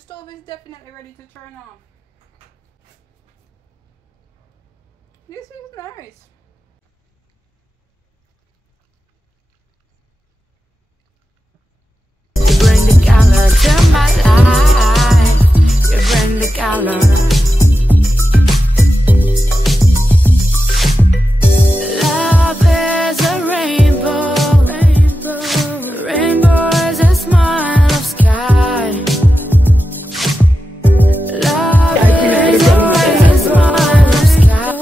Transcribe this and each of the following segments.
stove is definitely ready to turn off. This is nice. You bring the color to my life. You bring the color. Love is a rainbow. Rainbow is a smile of sky. Love is a smile of sky.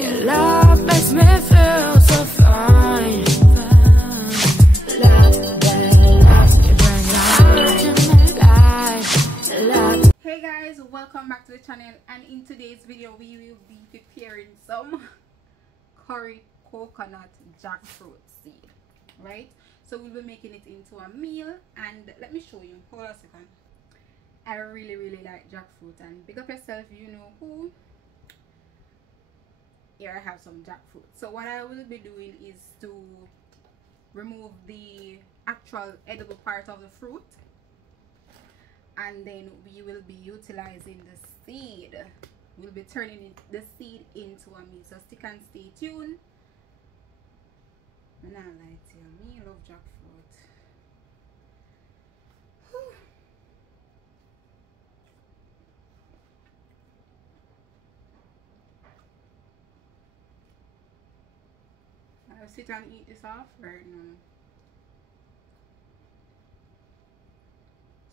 Your love makes me feel so fine. Hey guys, welcome back to the channel, and in today's video we will be preparing some curry coconut jackfruit seed, right? So we'll be making it into a meal, and let me show you. Hold on a second. I really like jackfruit, and pick up yourself, you know who. Here I have some jackfruit. So what I will be doing is to remove the actual edible part of the fruit, and then we will be utilizing the seed. We'll be turning the seed into a meal, so stick and stay tuned. And I like to me love jackfruit. Whew. I'll sit and eat this off right now.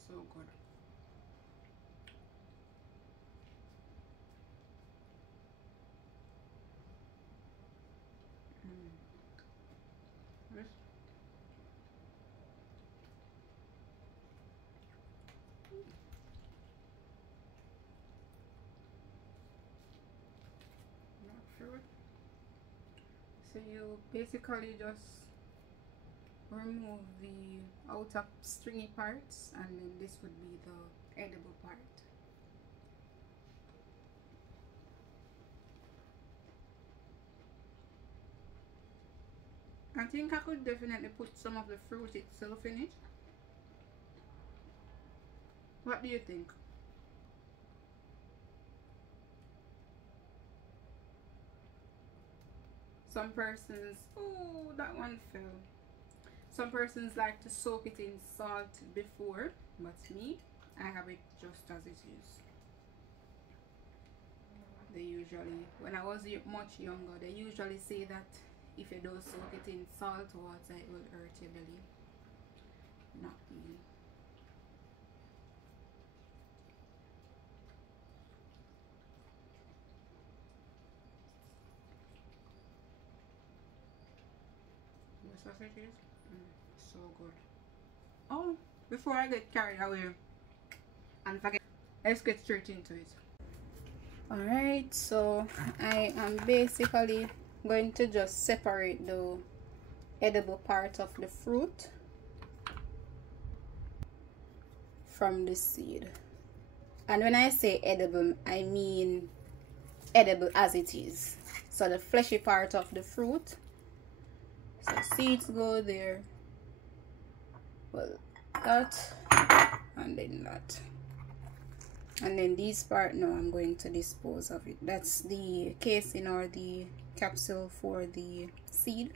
So good. This. Jackfruit. So you basically just remove the outer stringy parts, and then this would be the edible part. I think I could definitely put some of the fruit itself in it. What do you think? Some persons, oh, that one fell. Some persons like to soak it in salt before, but me, I have it just as it is. They usually, when I was much younger, they usually say that if you don't soak it in salt water, it will hurt your belly. Not me. The sausages, so good. Oh, before I get carried away and forget, let's get straight into it. Alright, so I am basically going to just separate the edible part of the fruit from the seed. And when I say edible, I mean edible as it is. So the fleshy part of the fruit. So seeds go there. Well, that and then that. And then this part now I'm going to dispose of it. That's the casing or the capsule for the seed.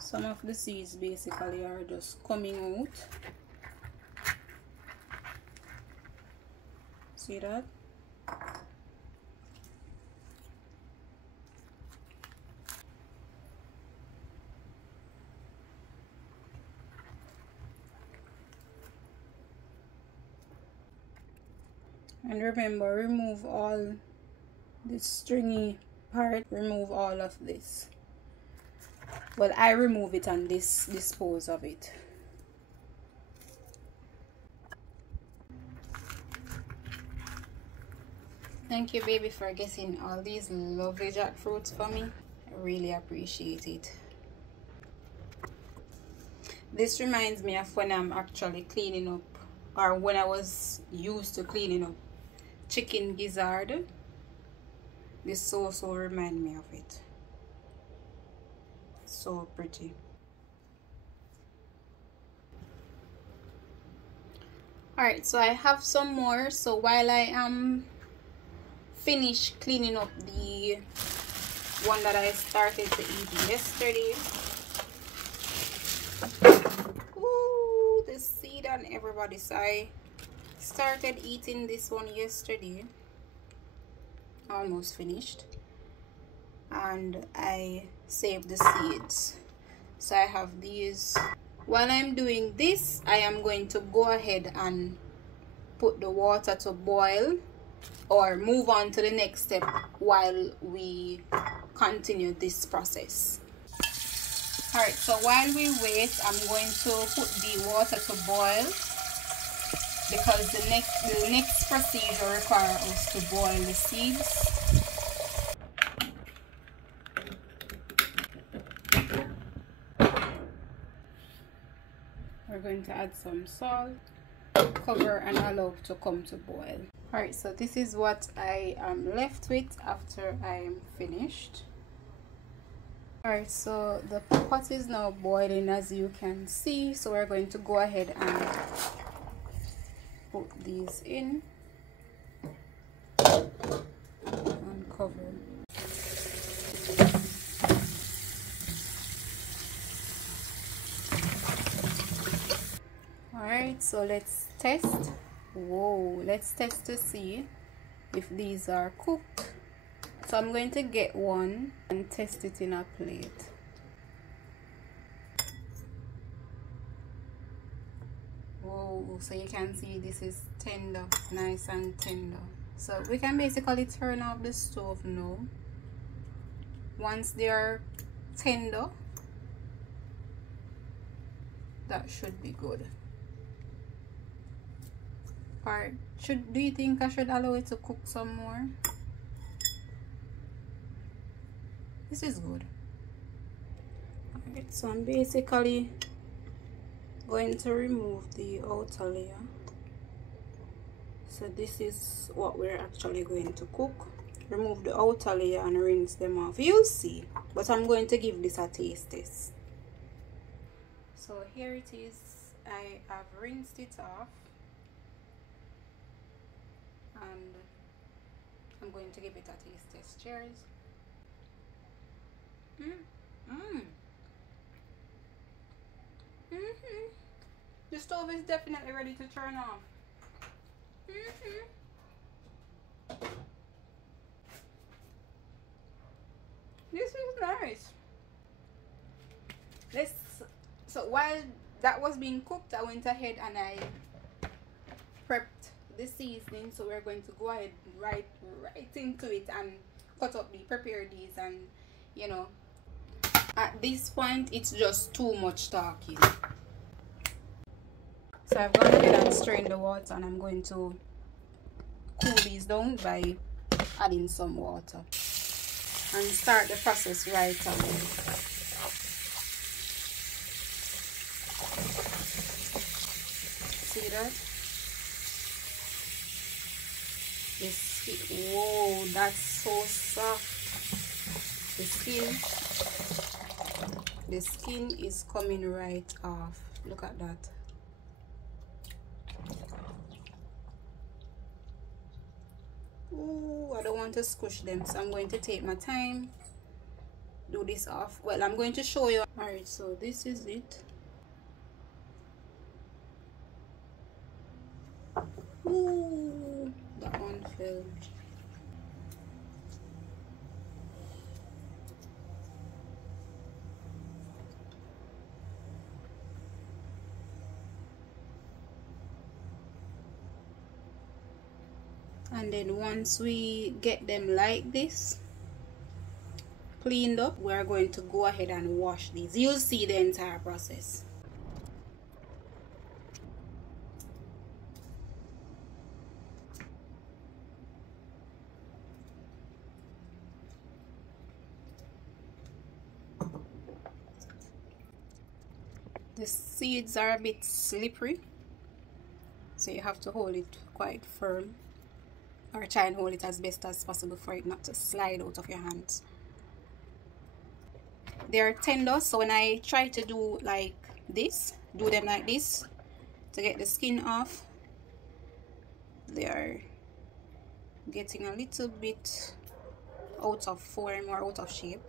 Some of the seeds basically are just coming out. See that? And remember, remove all this stringy part, remove all of this. Well, I remove it and dispose of it. Thank you, baby, for getting all these lovely jackfruits for me. I really appreciate it. This reminds me of when I'm actually cleaning up, or when I was used to cleaning up chicken gizzard. This sauce will remind me of it. So pretty. Alright, so I have some more. So while I am finished cleaning up the one that I started to eat yesterday. Ooh, the seed on everybody. So I started eating this one yesterday. Almost finished. And I saved the seeds. So I have these. While I'm doing this, I am going to go ahead and put the water to boil, or move on to the next step while we continue this process. Alright, so while we wait, I'm going to put the water to boil, because the next procedure requires us to boil the seeds. We're going to add some salt, cover, and allow it to come to boil. Alright, so this is what I am left with after I'm finished. Alright, so the pot is now boiling, as you can see. So we're going to go ahead and put these in and cover. Alright, so let's test. Whoa, let's test to see if these are cooked. So I'm going to get one and test it in a plate. Whoa, so you can see this is tender, nice and tender. So we can basically turn off the stove now. Once they are tender, that should be good. Or do you think I should allow it to cook some more? This is good. Alright, so I'm basically going to remove the outer layer. So this is what we're actually going to cook. Remove the outer layer and rinse them off. You'll see, but I'm going to give this a taste test. So here it is. I have rinsed it off, and I'm going to give it a taste test. Cheers. The stove is definitely ready to turn off. This is nice. So while that was being cooked, I went ahead and I prepped the seasoning. So we're going to go ahead right into it and cut up prepare these, and you know, at this point it's just too much talking. So I've gone ahead and strained the water, and I'm going to cool these down by adding some water and start the process right away. See that? Whoa, that's so soft. The skin is coming right off. Look at that. Ooh, I don't want to squish them, so I'm going to take my time, do this off. Well, I'm going to show you. Alright, so this is it. Ooh, that one fell. And then once we get them like this, cleaned up, we're going to go ahead and wash these. You'll see the entire process. The seeds are a bit slippery, so you have to hold it quite firm or try and hold it as best as possible for it not to slide out of your hands. They are tender, so when I try to do like this, do them like this to get the skin off, they are getting a little bit out of form or out of shape.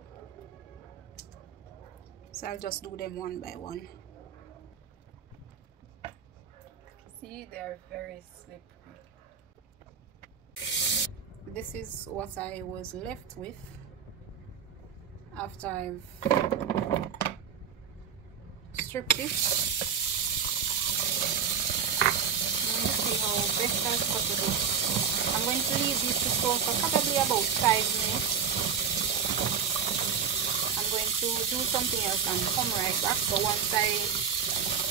So I'll just do them one by one. See, they're very slippery. This is what I was left with after I've stripped it. See how best as possible. I'm going to leave these to soak for probably about 5 minutes. I'm going to do something else and come right back. So once I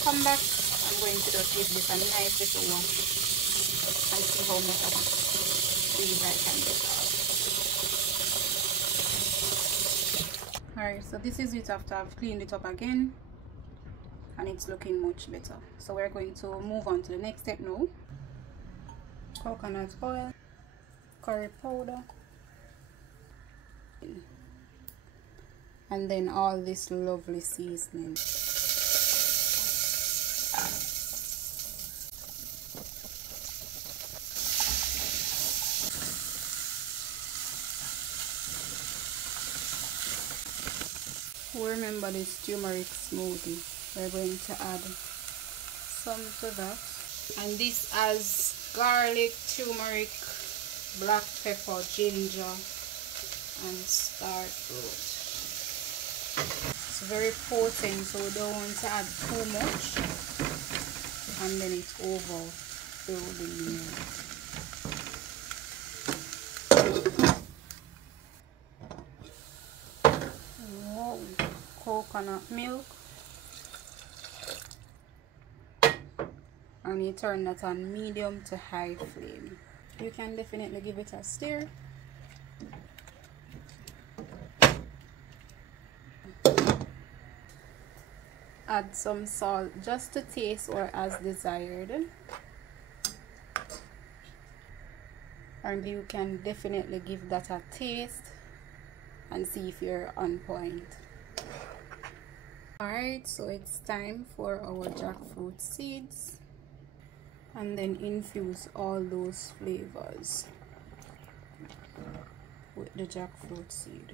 come back, I'm going to just give this a nice little wash and see how much of a squeeze I can get off. Alright, so this is it after I've cleaned it up again, and it's looking much better. So we're going to move on to the next step now. Coconut oil, curry powder, and then all this lovely seasoning. Remember this turmeric smoothie, we're going to add some to that, and this has garlic, turmeric, black pepper, ginger and star fruit. It's very potent, so we don't want to add too much and then it overfill the meal. Coconut milk, and you turn that on medium to high flame. You can definitely give it a stir. Add some salt just to taste or as desired, and you can definitely give that a taste and see if you're on point. Alright, so it's time for our jackfruit seeds, and then infuse all those flavors with the jackfruit seed.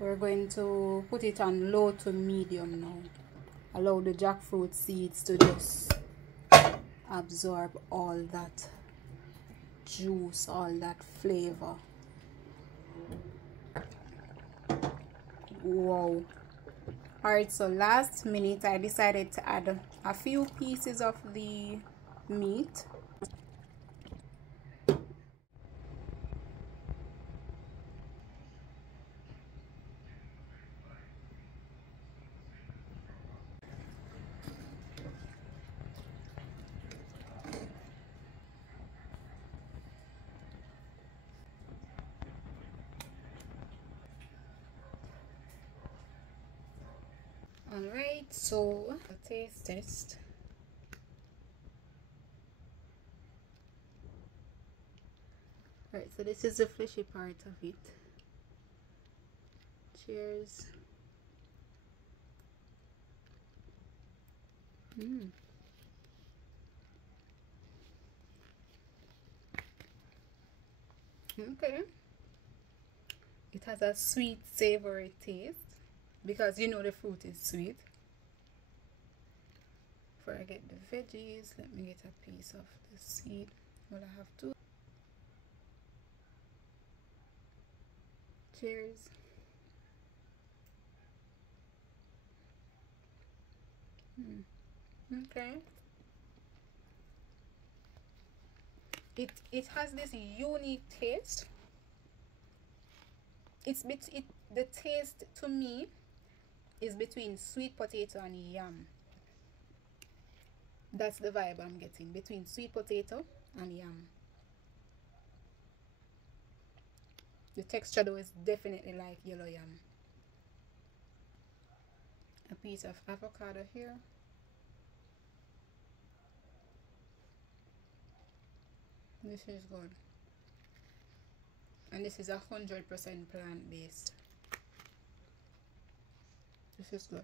We're going to put it on low to medium now. Allow the jackfruit seeds to just absorb all that juice, all that flavor. Wow. Alright, so last minute I decided to add a few pieces of the meat. Alright, so a taste test. Alright, so this is the fleshy part of it. Cheers. Okay. It has a sweet, savory taste because you know the fruit is sweet. Before I get the veggies, let me get a piece of the seed. Well, I have two. Cheers. Okay. It has this unique taste. The taste to me is between sweet potato and yam. That's the vibe I'm getting, between sweet potato and yam. The texture though is definitely like yellow yam. A piece of avocado here. This is good. And this is 100% plant-based. This is good.